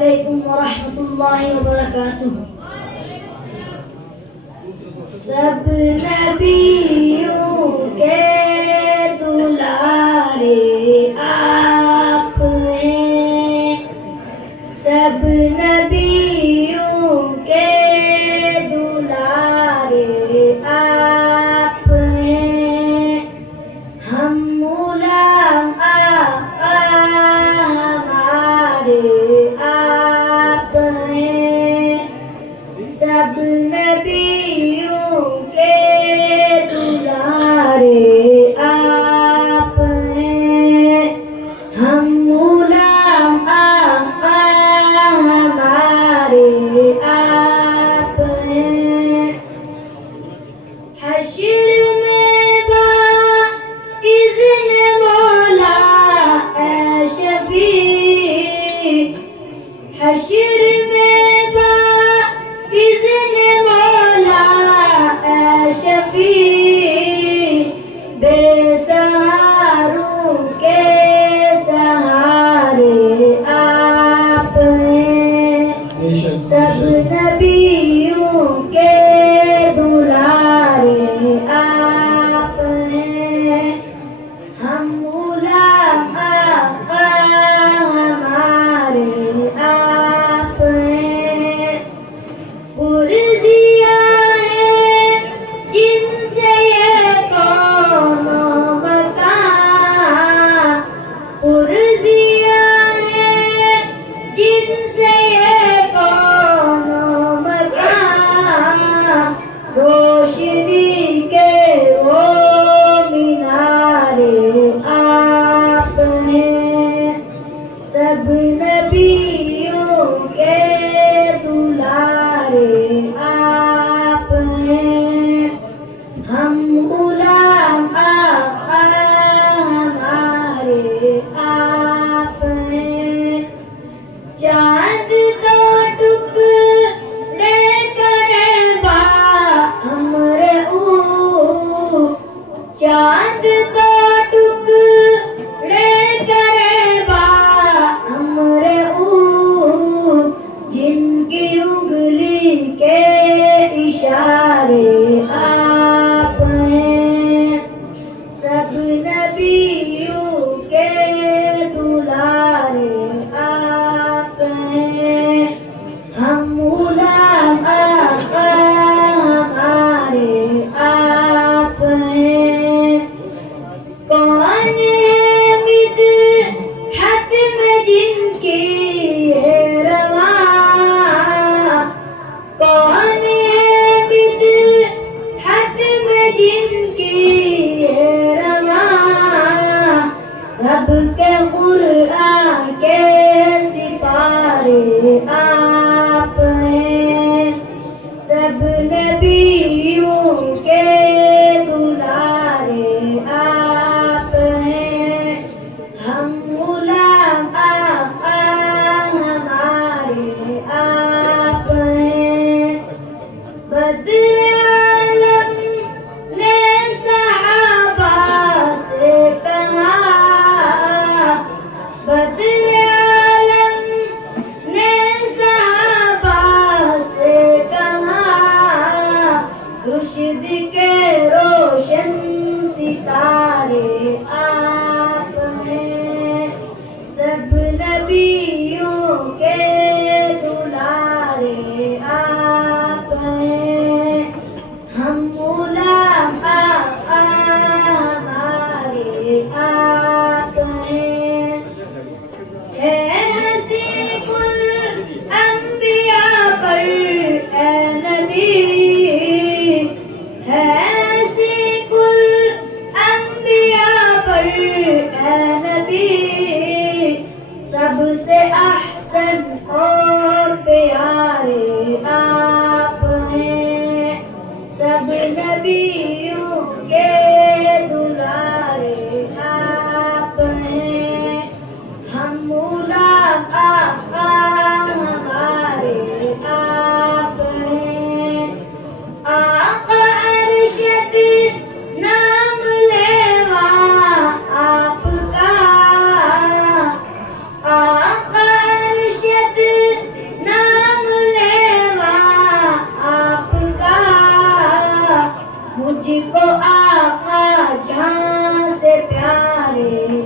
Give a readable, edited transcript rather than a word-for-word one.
علیکم ورحمۃ اللہ وبرکاتہ۔ سب نبیوں کے دلارے آپ ہیں، سب نبیوں کے دلارے آپ ہیں، ہم غلام آقا ہمارے آپ ہیں، سب نبیوں کے دلارے آپ ہیں، ہم غلام آقا ہمارے آپ ہیں۔ حشر میں باذن مولا اے شفیع، حشر میں باذن مولا اے شفیع، بے سہاروں کے سہارے آپ ہیں، سب نبیوں کے دلارے آپ ہیں، ہم غلام آقا ہمارے آپ ہیں۔ پرزیا ہے جن سے یہ کون و مکان، پرزیا ہے جن سے یہ کون و مکان، روشنی کے وہ مینارے آپ ہیں، سب نبیوں کے دلارے آپ ہیں، ہم غلام آقا ہمارے آپ ہیں۔ چاند تو ٹکڑے کرے با امر او، چاند تو ٹکڑے کرے با امر او، جن کی انگلی کے اشارے آپ ہیں، سب نبیوں کے دلارے آپ ہیں۔ مجھ کو آقا جہاں سے پیارے